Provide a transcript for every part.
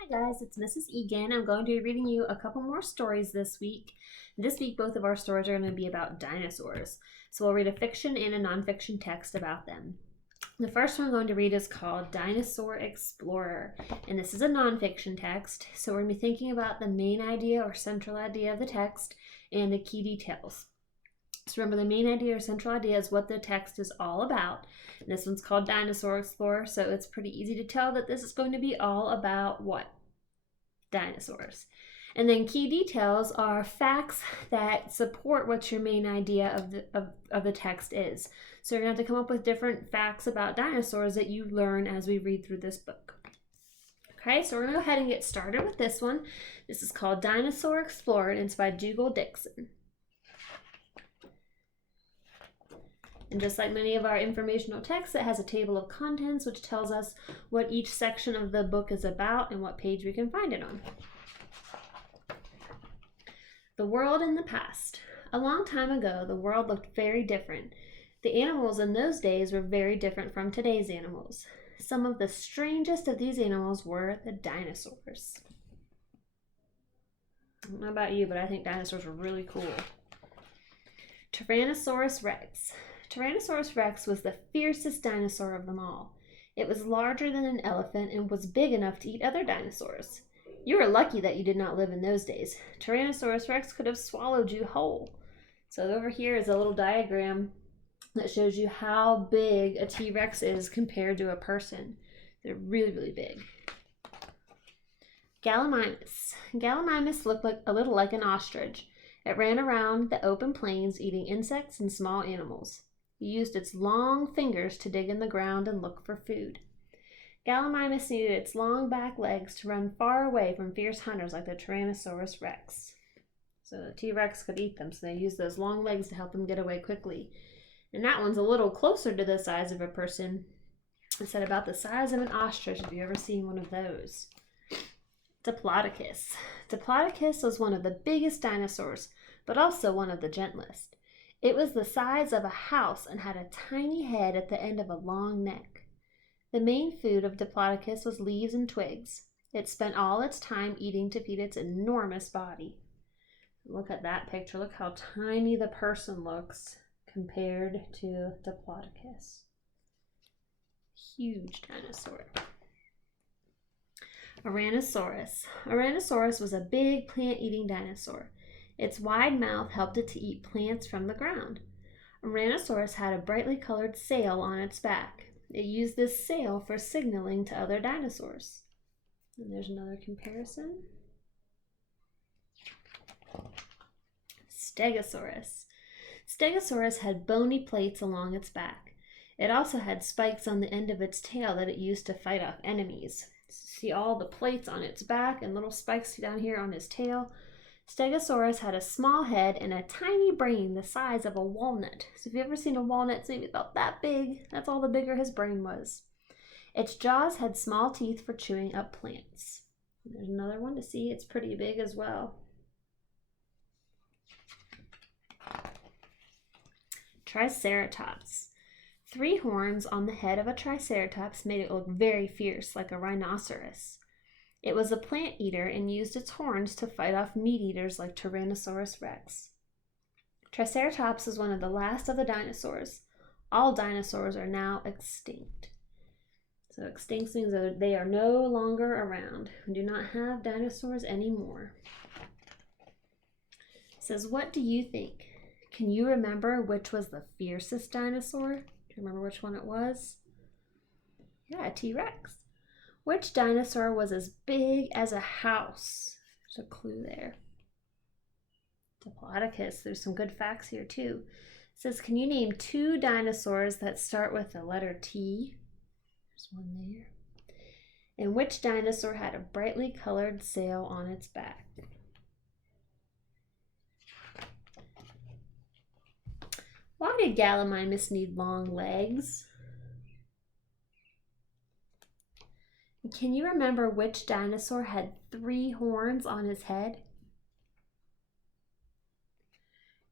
Hi guys, it's Mrs. Egan. I'm going to be reading you a couple more stories this week. This week, both of our stories are going to be about dinosaurs. So we'll read a fiction and a nonfiction text about them. The first one I'm going to read is called Dinosaur Explorer, and this is a nonfiction text. So we're going to be thinking about the main idea or central idea of the text and the key details. So remember, the main idea or central idea is what the text is all about. And this one's called Dinosaur Explorer, so it's pretty easy to tell that this is going to be all about what? Dinosaurs. And then key details are facts that support what your main idea of the text is. So you're going to have to come up with different facts about dinosaurs that you learn as we read through this book. Okay, so we're going to go ahead and get started with this one. This is called Dinosaur Explorer, and it's by Dougal Dixon. And just like many of our informational texts, it has a table of contents which tells us what each section of the book is about and what page we can find it on. The world in the past. A long time ago, the world looked very different. The animals in those days were very different from today's animals. Some of the strangest of these animals were the dinosaurs. I don't know about you, but I think dinosaurs were really cool. Tyrannosaurus Rex. Tyrannosaurus Rex was the fiercest dinosaur of them all. It was larger than an elephant and was big enough to eat other dinosaurs. You were lucky that you did not live in those days. Tyrannosaurus Rex could have swallowed you whole. So over here is a little diagram that shows you how big a T-Rex is compared to a person. They're really, really big. Gallimimus. Gallimimus looked a little like an ostrich. It ran around the open plains eating insects and small animals. It used its long fingers to dig in the ground and look for food. Gallimimus needed its long back legs to run far away from fierce hunters like the Tyrannosaurus Rex. So the T-Rex could eat them, so they used those long legs to help them get away quickly. And that one's a little closer to the size of a person. It said about the size of an ostrich. Have you ever seen one of those? Diplodocus. Diplodocus was one of the biggest dinosaurs, but also one of the gentlest. It was the size of a house and had a tiny head at the end of a long neck. The main food of Diplodocus was leaves and twigs. It spent all its time eating to feed its enormous body. Look at that picture. Look how tiny the person looks compared to Diplodocus. Huge dinosaur. Ouranosaurus. Ouranosaurus was a big plant-eating dinosaur. Its wide mouth helped it to eat plants from the ground. Ouranosaurus had a brightly colored sail on its back. It used this sail for signaling to other dinosaurs. And there's another comparison. Stegosaurus. Stegosaurus had bony plates along its back. It also had spikes on the end of its tail that it used to fight off enemies. See all the plates on its back and little spikes down here on his tail. Stegosaurus had a small head and a tiny brain the size of a walnut. So if you've ever seen a walnut, it's maybe about that big. That's all the bigger his brain was. Its jaws had small teeth for chewing up plants. And there's another one to see. It's pretty big as well. Triceratops. 3 horns on the head of a triceratops made it look very fierce, like a rhinoceros. It was a plant eater and used its horns to fight off meat eaters like Tyrannosaurus Rex. Triceratops is one of the last of the dinosaurs. All dinosaurs are now extinct. So extinct means that they are no longer around. We do not have dinosaurs anymore. It says, what do you think? Can you remember which was the fiercest dinosaur? Do you remember which one it was? Yeah, T-Rex. Which dinosaur was as big as a house? There's a clue there. Diplodocus. There's some good facts here too. It says, can you name 2 dinosaurs that start with the letter T? There's one there. And which dinosaur had a brightly colored sail on its back? Why did Gallimimus need long legs? Can you remember which dinosaur had 3 horns on his head?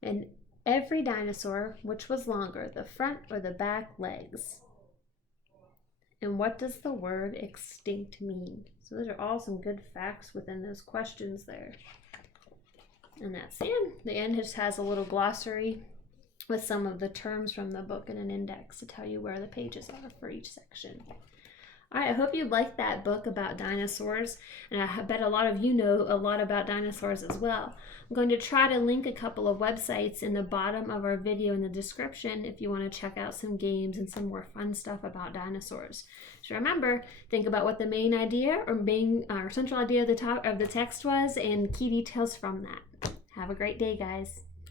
And every dinosaur, which was longer, the front or the back legs? And what does the word extinct mean? So those are all some good facts within those questions there. And that's the end. The end just has a little glossary with some of the terms from the book and an index to tell you where the pages are for each section. All right, I hope you liked that book about dinosaurs, and I bet a lot of you know a lot about dinosaurs as well. I'm going to try to link a couple of websites in the bottom of our video in the description if you want to check out some games and some more fun stuff about dinosaurs. So remember, think about what the main idea or central idea of the text was and key details from that. Have a great day, guys.